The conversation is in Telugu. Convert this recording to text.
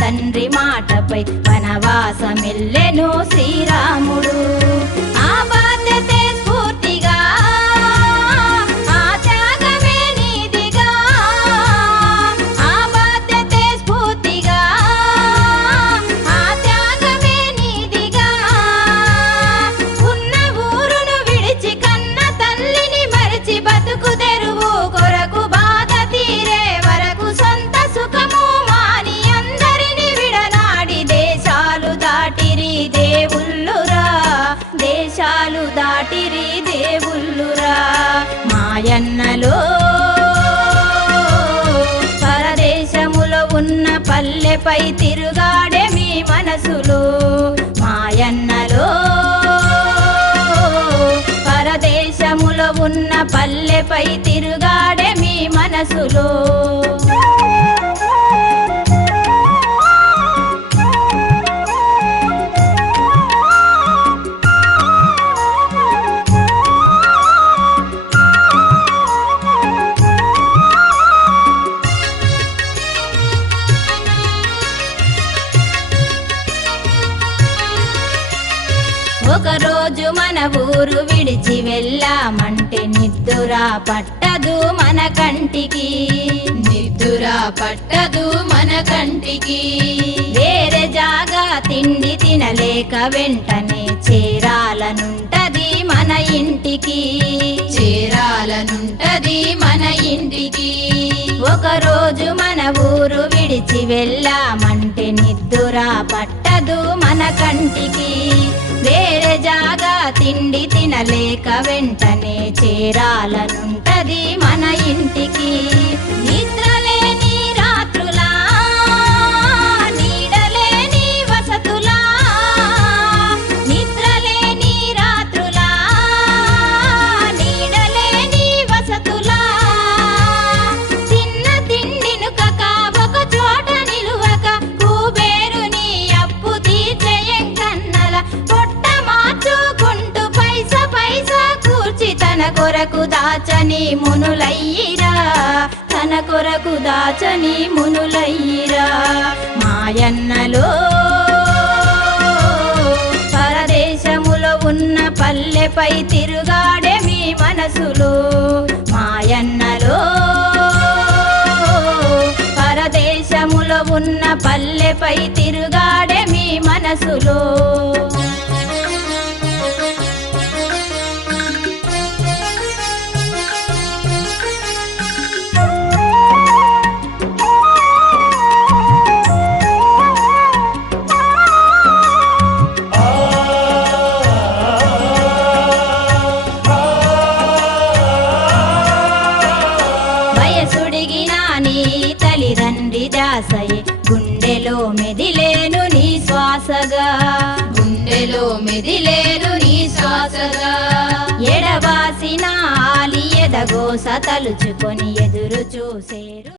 తండ్రి మాటపై వనవాసమెల్లెను శ్రీరాముడు. ఆ బాధ్యతే స్ఫూర్తిగా ఆ త్యాగమే నీదిగా, ఆ బాధ్యతే స్ఫూర్తిగా ఆ త్యాగమే నీదిగా. ఉన్న ఊరును విడిచి కన్న తల్లిని మరిచి బతుకు తెరువు కొరకు బాధ తీరే వరకు సొంత సుఖము మాని అందరిని విడనాడి దేశాలు దాటిరి దేవుళ్ళురా, దేశాలు దాటిరి దేవుళ్ళురా. మాయన్నలో పరదేశములో ఉన్న పల్లెపై తిరుగాడే మీ మనసులు. మాయన్నలో పరదేశములో ఉన్న పల్లెపై తిరుగాడే మీ మనసులో. ఒకరోజు మన ఊరు విడిచి వెళ్ళామంటే నిద్దురా పట్టదు మన కంటికి, నిద్దురా పట్టదు మన కంటికి. వేరే జాగా తిండి తినలేక వెంటనే చేరాలనుంటది మన ఇంటికి, చేరాలనుంటది మన ఇంటికి. ఒకరోజు మన ఊరు విడిచి వెళ్ళామంటే నిద్దురా పట్టదు మన కంటికి. వేరే జాగా తిండి తినలేక వెంటనే చేరాలనుంటది మన ఇంటికి. నిద్రలేని రాత్రులా నీడలేని వసతులా, నిద్రలేని రాత్రులా నీడలేని వసతులా. చిన్న తిండినుకక ఒక చోట నిలువక కుబేరుని అప్పు తీర్చేయం కన్నల పొట్ట మార్చుకుంటూ పైసా పైసా కూర్చి తన కొరకు దాచని మునులయ్యిరా, తన కొరకు దాచని మునులయ్యిరా. మాయన్నలో పరదేశములో ఉన్న పల్లెపై తిరుగాడే మీ మనసులు. మాయన్నలో పరదేశములో ఉన్న పల్లెపై తిరుగాడే మీ మనసులో. వయసుడిగిన నీ తల్లిదండ్రి దాసయే గుండెలో మెదిలేను నీ శ్వాసగా, గుండెలో మెదిలేను నీ శ్వాసగా. ఎడబాసిన ఆలి ఎదగోస తలుచుకొని ఎదురు చూసేరు.